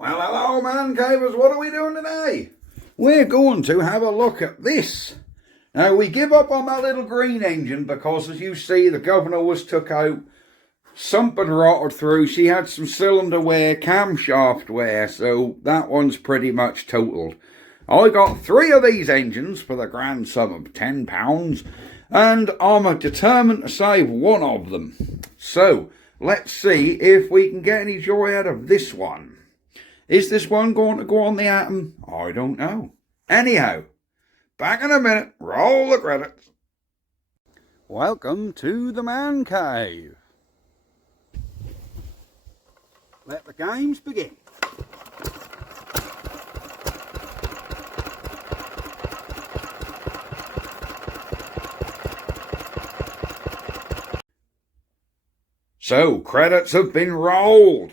Well, hello, man cavers. What are we doing today? We're going to have a look at this. Now, we give up on that little green engine because, as you see, the governor was took out. Something rotted through. She had some cylinder wear, camshaft wear, so that one's pretty much totaled. I got 3 of these engines for the grand sum of £10, and I'm determined to save one of them. So, let's see if we can get any joy out of this one. Is this one going to go on the Atom? I don't know. Anyhow, back in a minute. Roll the credits. Welcome to the man cave. Let the games begin. So, credits have been rolled.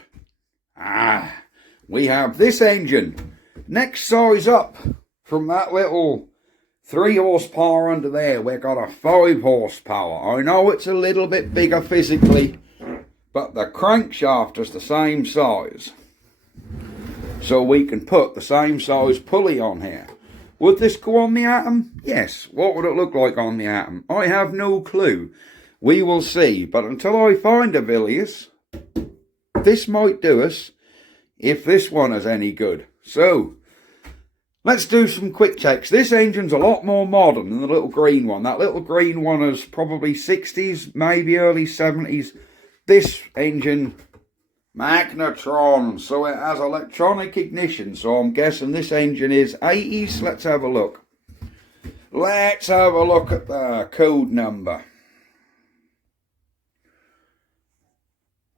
We have this engine, next size up from that little 3 horsepower under there. We've got a 5 horsepower. I know it's a little bit bigger physically, but the crankshaft is the same size. So we can put the same size pulley on here. Would this go on the Atom? Yes. What would it look like on the Atom? I have no clue. We will see. But until I find a Villiers, this might do us. If this one is any good. So, let's do some quick checks. This engine's a lot more modern than the little green one. That little green one is probably 60s, maybe early 70s. This engine, magnetron, so it has electronic ignition. So I'm guessing this engine is 80s. Let's have a look. Let's have a look at the code number.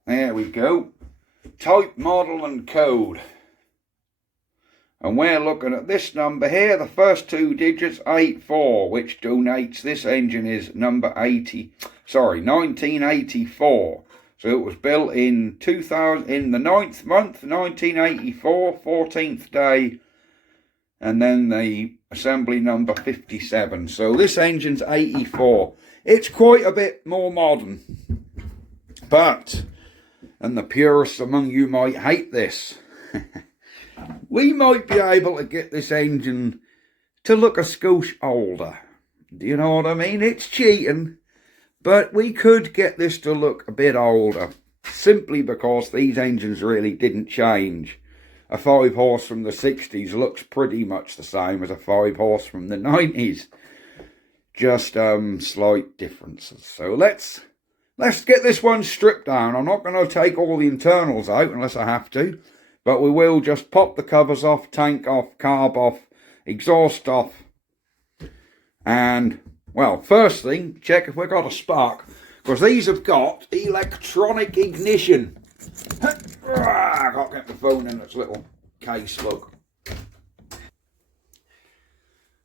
There we go. Type, model and code. And we're looking at this number here, the first 2 digits, 84, which donates this engine is number 1984. So it was built in 2000, in the 9th month, 1984, 14th day, and then the assembly number 57. So this engine's 84. It's quite a bit more modern, but, and the purists among you might hate this, we might be able to get this engine to look a skosh older. Do you know what I mean? It's cheating, but we could get this to look a bit older, simply because these engines really didn't change. A 5 horse from the 60s looks pretty much the same as a 5 horse from the 90s. Just slight differences. So let's get this one stripped down. I'm not going to take all the internals out unless I have to, but we will just pop the covers off, tank off, carb off, exhaust off, and, well, first thing, check if we've got a spark, because these have got electronic ignition. I can't get the phone in its little case, look.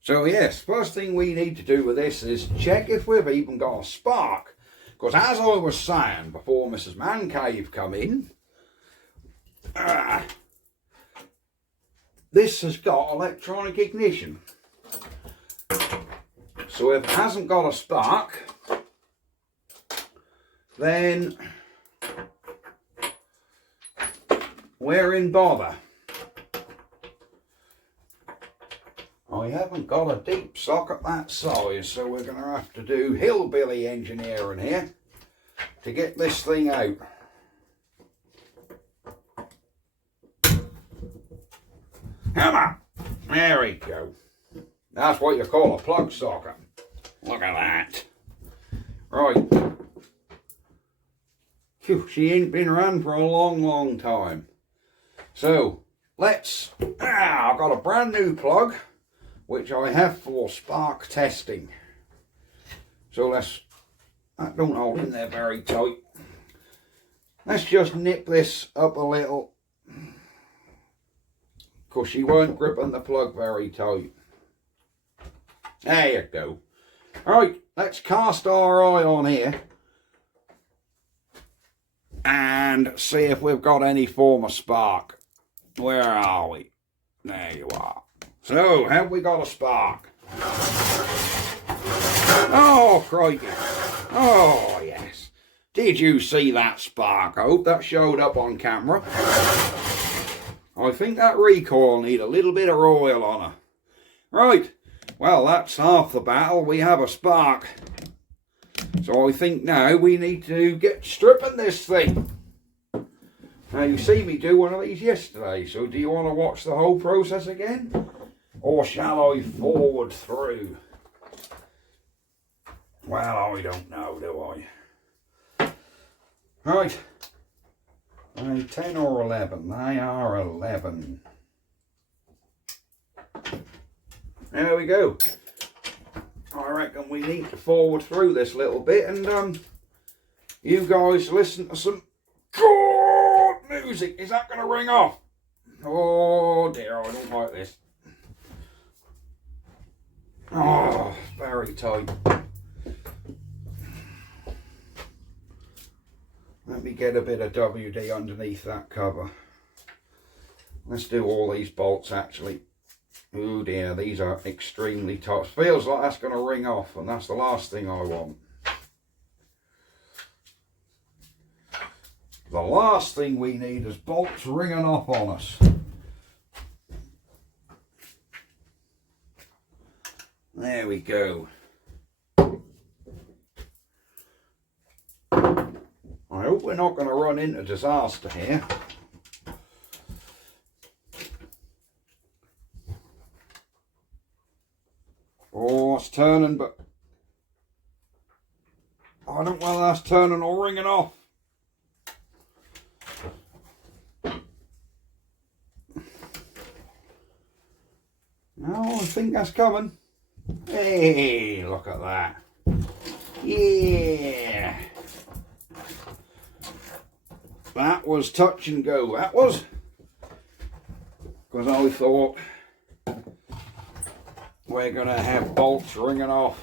So yes, first thing we need to do with this is check if we've even got a spark. Because as I was saying before Mrs. Mancave come in, this has got electronic ignition. So if it hasn't got a spark, then we're in bother. I haven't got a deep socket that size, so we're going to have to do hillbilly engineering here to get this thing out. Come on. There we go. That's what you call a plug socket. Look at that. Right. Phew, she ain't been around for a long, long time. So, let's... I've got a brand new plug, which I have for spark testing. So that don't hold in there very tight. Let's just nip this up a little, because she weren't gripping the plug very tight. There you go. Alright, let's cast our eye on here and see if we've got any form of spark. Where are we? There you are. So, have we got a spark? Oh, crikey. Oh, yes. Did you see that spark? I hope that showed up on camera. I I think that recoil need a little bit of oil on her. Right, well, that's half the battle. We have a spark. So I think now we need to get stripping this thing. Now, you see me do one of these yesterday, so do you want to watch the whole process again? Or shall I forward through? Well, I don't know, do I? Right. 10 or 11. They are 11. There we go. I reckon we need to forward through this little bit and you guys listen to some good music. Is that going to ring off? Oh dear, I don't like this. Oh, very tight. Let me get a bit of WD underneath that cover. Let's do all these bolts actually. Oh dear, these are extremely tight. Feels like that's going to ring off, and that's the last thing I want. The last thing we need is bolts ringing off on us. There we go. I hope we're not going to run into disaster here. Oh, it's turning, but I don't know whether that's turning or ringing off. No, I think that's coming. Hey, look at that. Yeah. That was touch and go, that was. Because I thought we're going to have bolts ringing off.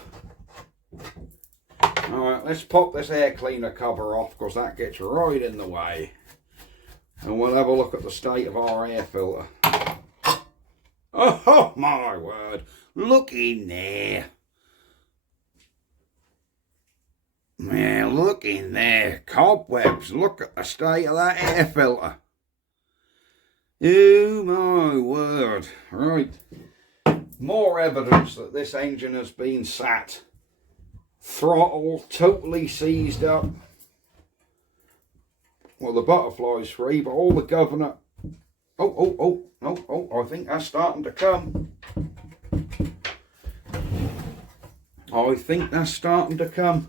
Alright, let's pop this air cleaner cover off because that gets right in the way. And we'll have a look at the state of our air filter. Oh my word, look in there. Yeah, look in there. Cobwebs, look at the state of that air filter. Oh my word. Right. More evidence that this engine has been sat. Throttle totally seized up. Well, the butterfly's free, but all the governor... Oh, I think that's starting to come. I think that's starting to come.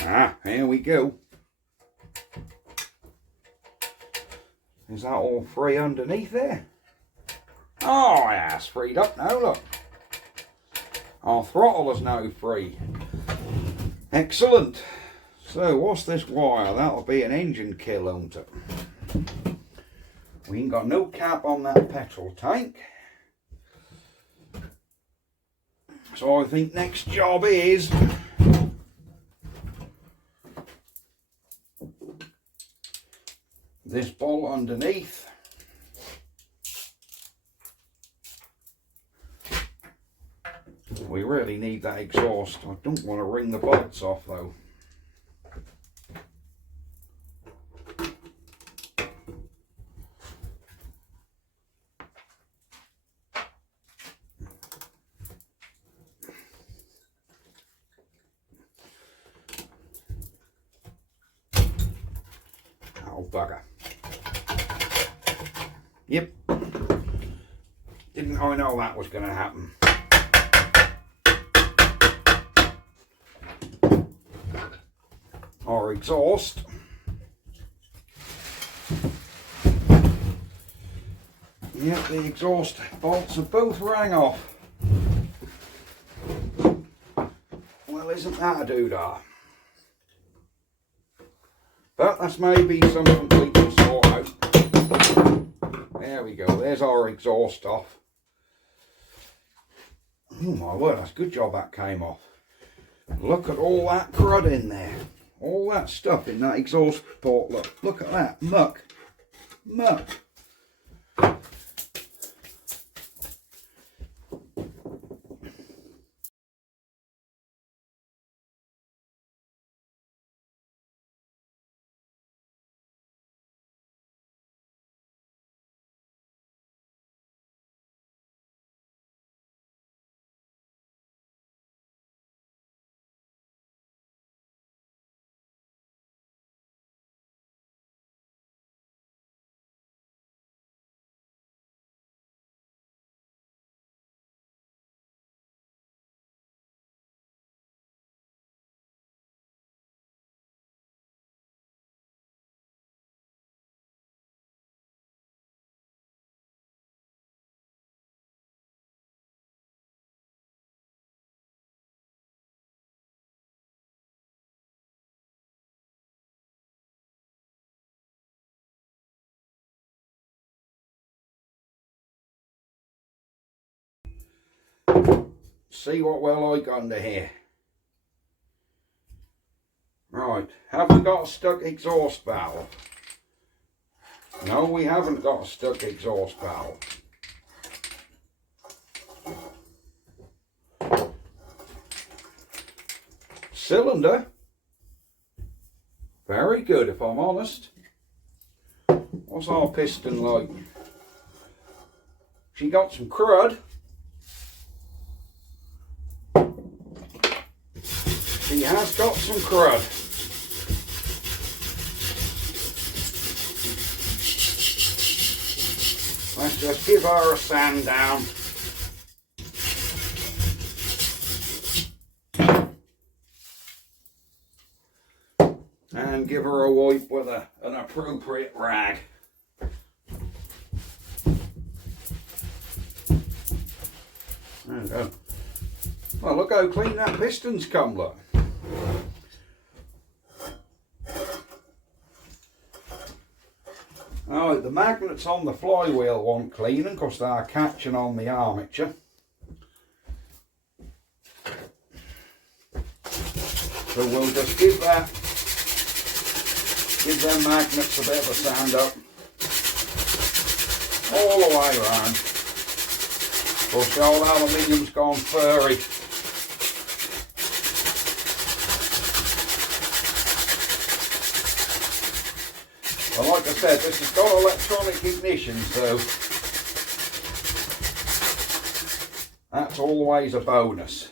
Ah, here we go. Is that all free underneath there? Oh, yeah, it's freed up now, look. Our throttle is now free. Excellent. So, what's this wire? That'll be an engine kill, won't it? We ain't got no cap on that petrol tank. So I think next job is... this bolt underneath. We really need that exhaust. I don't want to wring the bolts off though. Oh bugger. Yep. Didn't I know that was going to happen. Our exhaust. Yep, the exhaust bolts have both rang off. Well, isn't that a doodah? But that's maybe something we can sort out. There we go, there's our exhaust off. Oh my word, that's a good job that came off. Look at all that crud in there. All that stuff in that exhaust port, look at that, muck. See what we're like under here. Right, have we got a stuck exhaust valve? No, we haven't got a stuck exhaust valve. Cylinder, very good if I'm honest. What's our piston like? She got some crud. She has got some crud. Let's just give her a sand down. And give her a wipe with an appropriate rag. There we go. Well, look how clean that piston's come, look. Oh, the magnets on the flywheel want cleaning because they're catching on the armature. So we'll just give them magnets a bit of a sand up all the way around. Of course, the old aluminium's gone furry. Well, like I said, this has got electronic ignition, so that's always a bonus.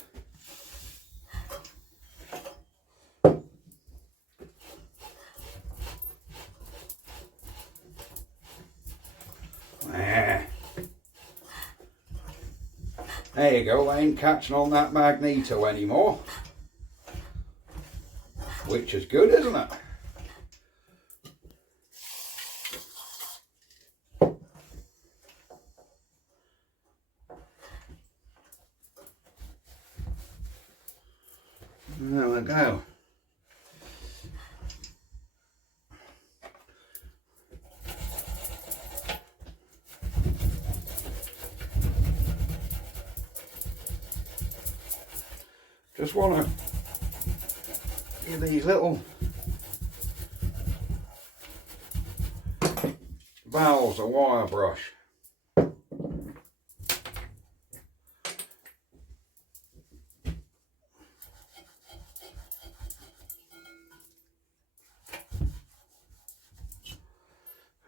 There you go, they ain't catching on that magneto anymore. Which is good, isn't it? There we go. Just want to give these little valves a wire brush.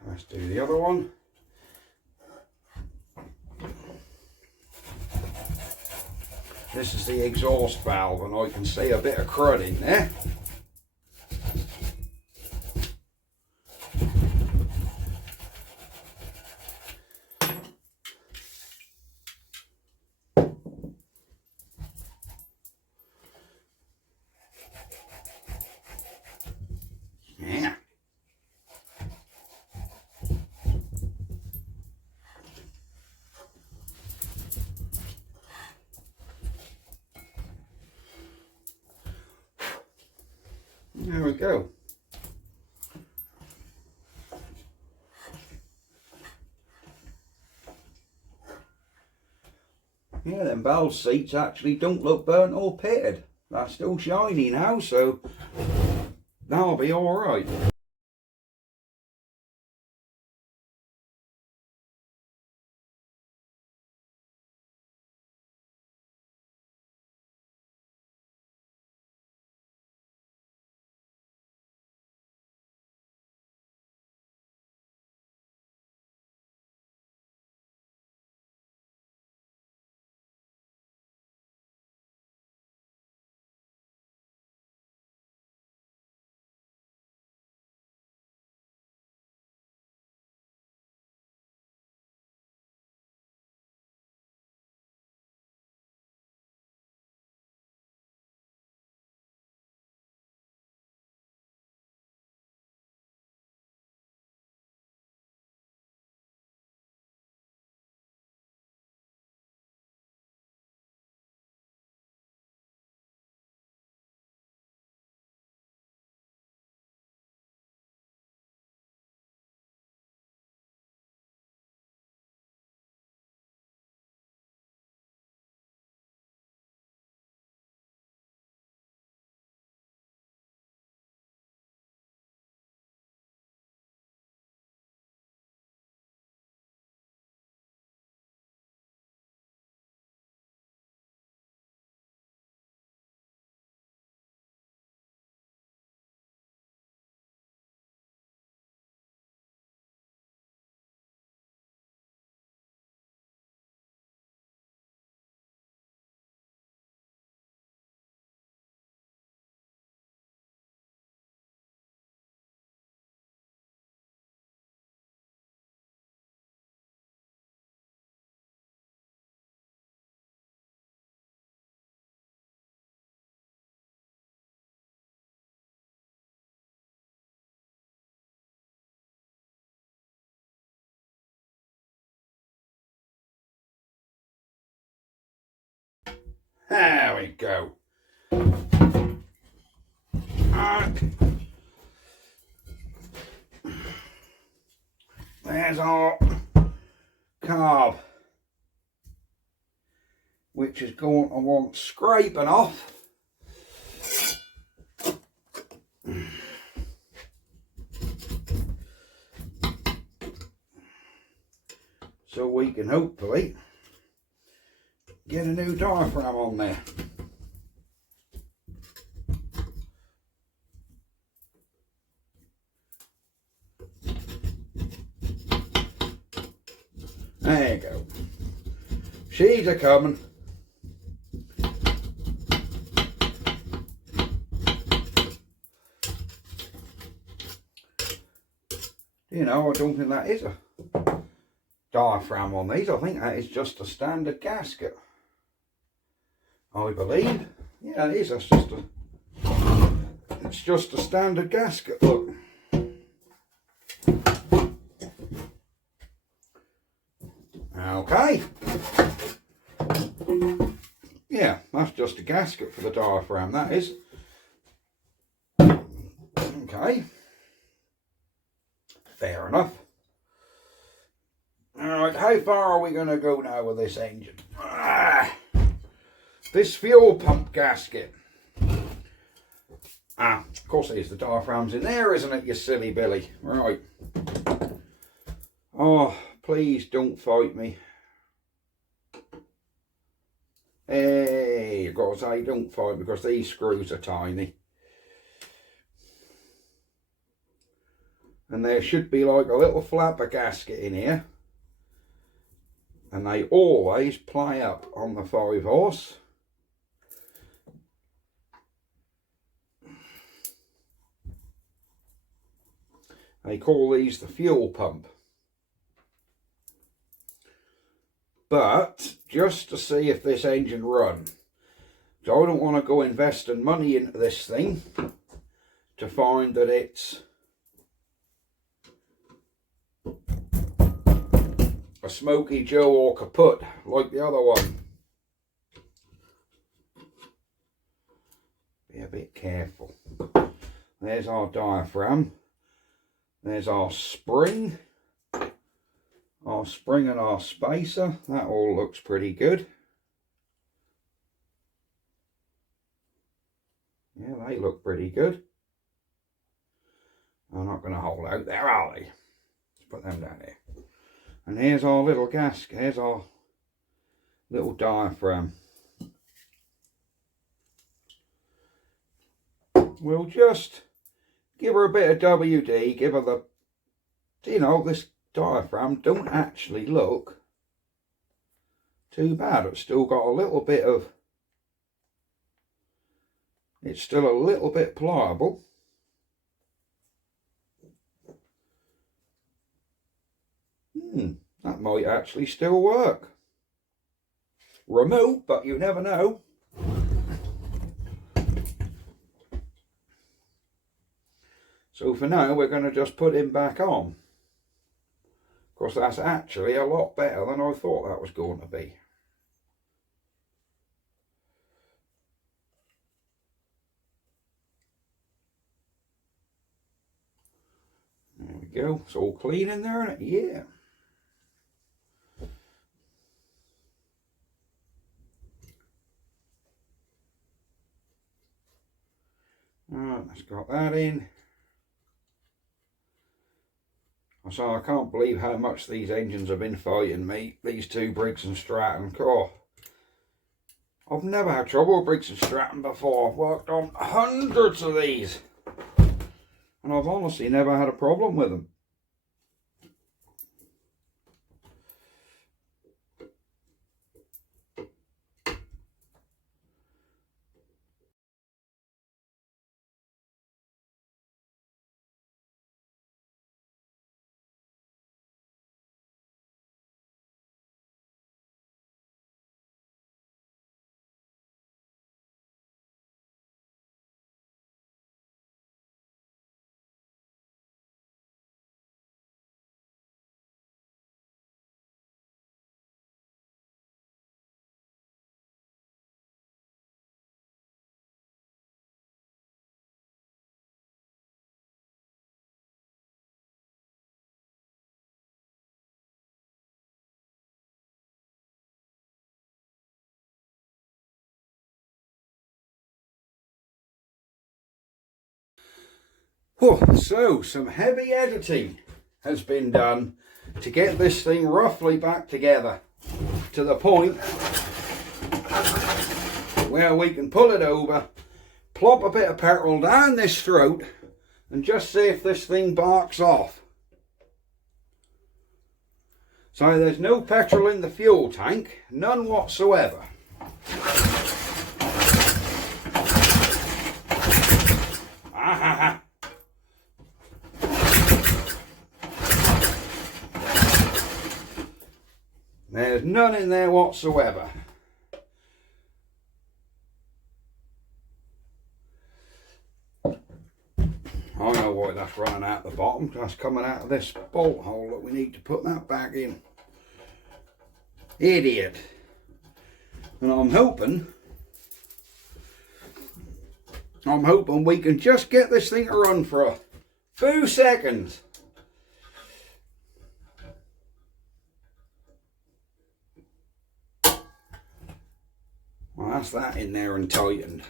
Let's do the other one. This is the exhaust valve, and I can see a bit of crud in there. Yeah. There we go. Yeah, them valve seats actually don't look burnt or pitted. They're still shiny now, so that'll be alright. There we go. There's our carb, which is going to want scraping off. So we can hopefully get a new diaphragm on there. There you go. She's a coming. You know, I don't think that is a diaphragm on these. I think that is just a standard gasket. I believe. Yeah, it is. It's just a standard gasket. Look. Okay. Yeah, that's just a gasket for the diaphragm, that is. Okay. Fair enough. Alright, how far are we going to go now with this engine? This fuel pump gasket. Of course it is. The diaphragm's in there, isn't it, you silly Billy? Right. Oh, please don't fight me. Hey, you've got to say don't fight, because these screws are tiny. And there should be like a little flapper gasket in here. And they always play up on the 5-horse. They call these the fuel pump. But just to see if this engine runs. So I don't want to go investing money into this thing to find that it's a Smoky Joe or kaput like the other one. Be a bit careful. There's our diaphragm. There's our spring. Our spring and our spacer. That all looks pretty good. Yeah, they look pretty good. I'm not going to hold out there, are they? Let's put them down here. And here's our little gasket. Here's our little diaphragm. We'll just give her a bit of WD. Give her the, you know, this diaphragm don't actually look too bad. It's still got a little bit of, it's still a little bit pliable. That might actually still work. Remote, but you never know. So for now, we're going to just put him back on. Of course, that's actually a lot better than I thought that was going to be. There we go. It's all clean in there, isn't it? Yeah. Alright, let's got that in. So I can't believe how much these engines have been fighting me, these two Briggs and Stratton. Oh, I've never had trouble with Briggs and Stratton before. I've worked on hundreds of these and I've honestly never had a problem with them. So some heavy editing has been done to get this thing roughly back together to the point where we can pull it over, plop a bit of petrol down this throat and just see if this thing barks off. So there's no petrol in the fuel tank, none whatsoever. There's none in there whatsoever. I know why that's running out the bottom. That's coming out of this bolt hole that we need to put that back in. Idiot. And I'm hoping we can just get this thing to run for a few seconds. Well, that's that in there and tightened.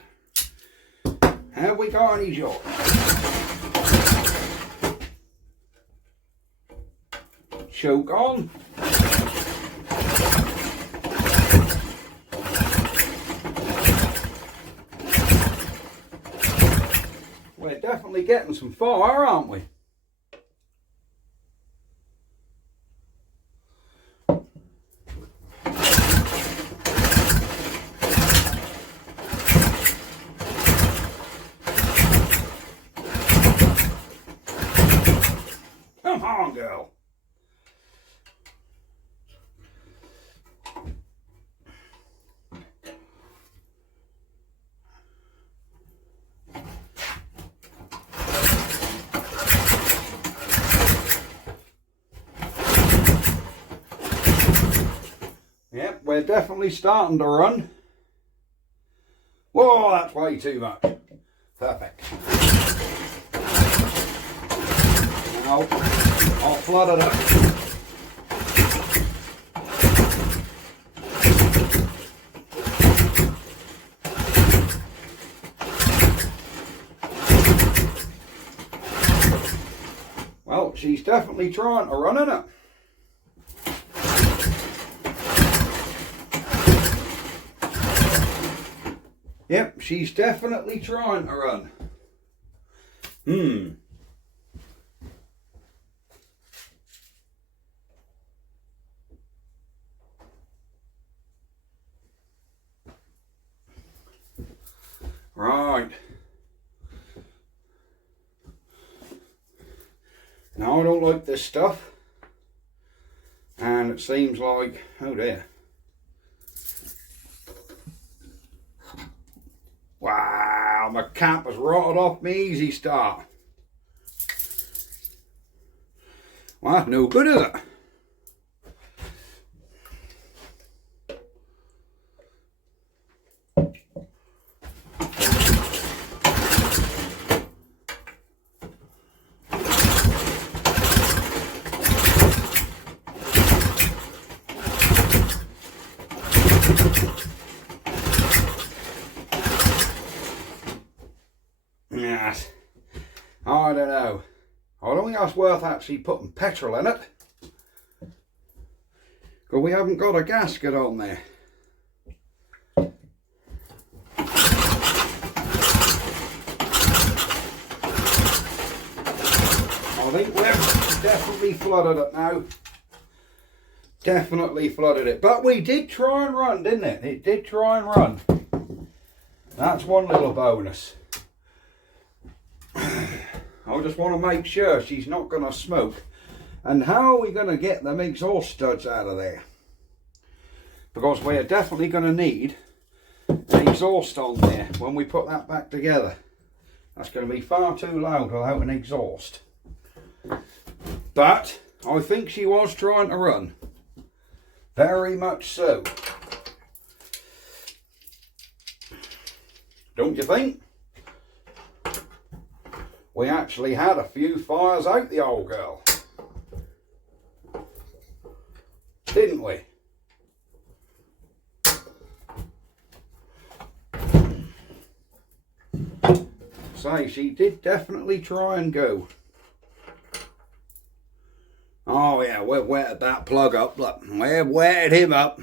Have we got any joy? Choke on. We're definitely getting some fire, aren't we? Come on, girl. Yep, we're definitely starting to run. Whoa, that's way too much. Perfect. Now, I'll flood it up. Well, she's definitely trying to run, isn't it? Yep, she's definitely trying to run. Right. Now I don't like this stuff. And it seems like, oh dear. Wow, my cap has rotted off me easy start. Well, that's no good, is it? Yes. I don't know. I don't think that's worth actually putting petrol in it. Because we haven't got a gasket on there. I think we've definitely flooded it now. Definitely flooded it. But we did try and run, didn't it? It did try and run. That's one little bonus. I just want to make sure she's not going to smoke. And how are we going to get them exhaust studs out of there? Because we are definitely going to need an exhaust on there when we put that back together. That's going to be far too loud without an exhaust. But I think she was trying to run. Very much so. Don't you think? We actually had a few fires out the old girl. Didn't we? say, she did definitely try and go. Oh yeah, we've wetted that plug up. Look, we've wetted him up.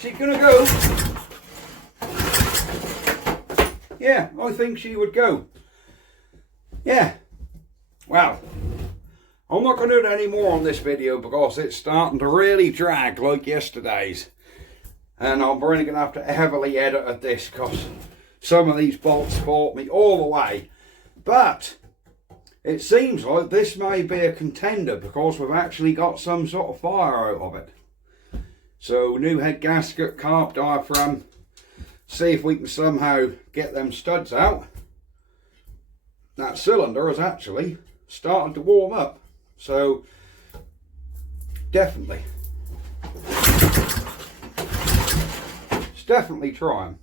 She's gonna go. Yeah, I think she would go. Yeah. Well, I'm not going to do any more on this video because it's starting to really drag like yesterday's. And I'm really going to have to heavily edit this because some of these bolts fought me all the way. But it seems like this may be a contender because we've actually got some sort of fire out of it. So new head gasket, carb diaphragm, see if we can somehow get them studs out. That cylinder is actually starting to warm up, so definitely, it's definitely trying.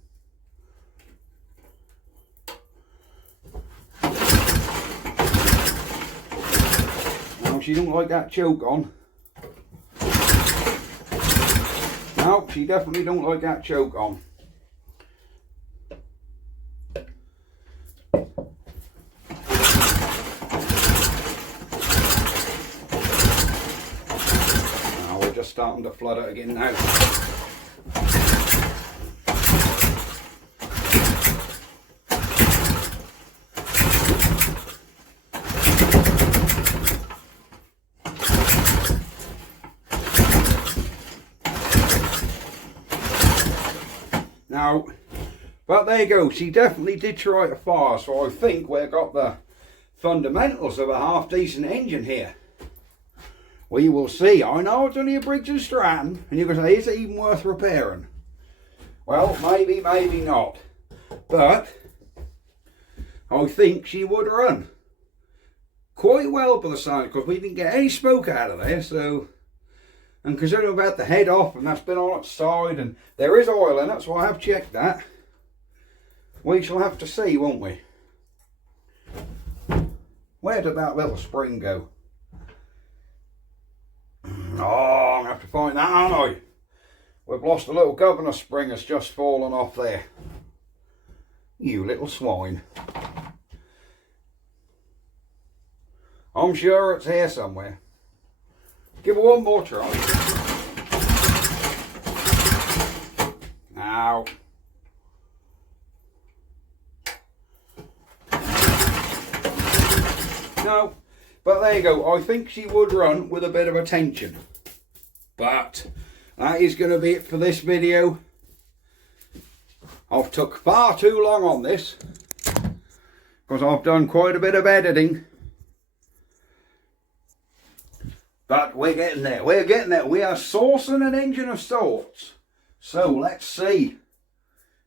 Now she don't like that choke on. No, she definitely don't like that choke on. Now we're just starting to flood it again now. Now, but there you go, she definitely did try to fire, so I think we've got the fundamentals of a half decent engine here. We will see. I know it's only a Briggs and Stratton, and you can say, is it even worth repairing? Well, maybe, maybe not. But I think she would run quite well by the sound, because we didn't get any smoke out of there, so. And considering about the head off and that's been on its side and there is oil in it, so I have checked that. We shall have to see, won't we? Where did that little spring go? Oh, I'm going to have to find that, aren't I? We've lost a little governor spring that's just fallen off there. You little swine. I'm sure it's here somewhere. Give it one more try. Now. No, but there you go. I think she would run with a bit of attention. But that is going to be it for this video. I've took far too long on this because I've done quite a bit of editing. But we're getting there, we're getting there. We are sourcing an engine of sorts. So let's see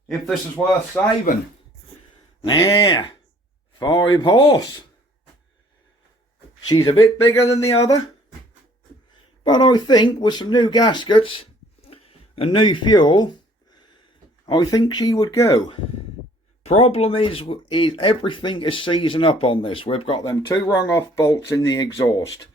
if this is worth saving. There, 5 horse. She's a bit bigger than the other. But I think with some new gaskets and new fuel, I think she would go. Problem is everything is seizing up on this. We've got them 2 wrung off bolts in the exhaust.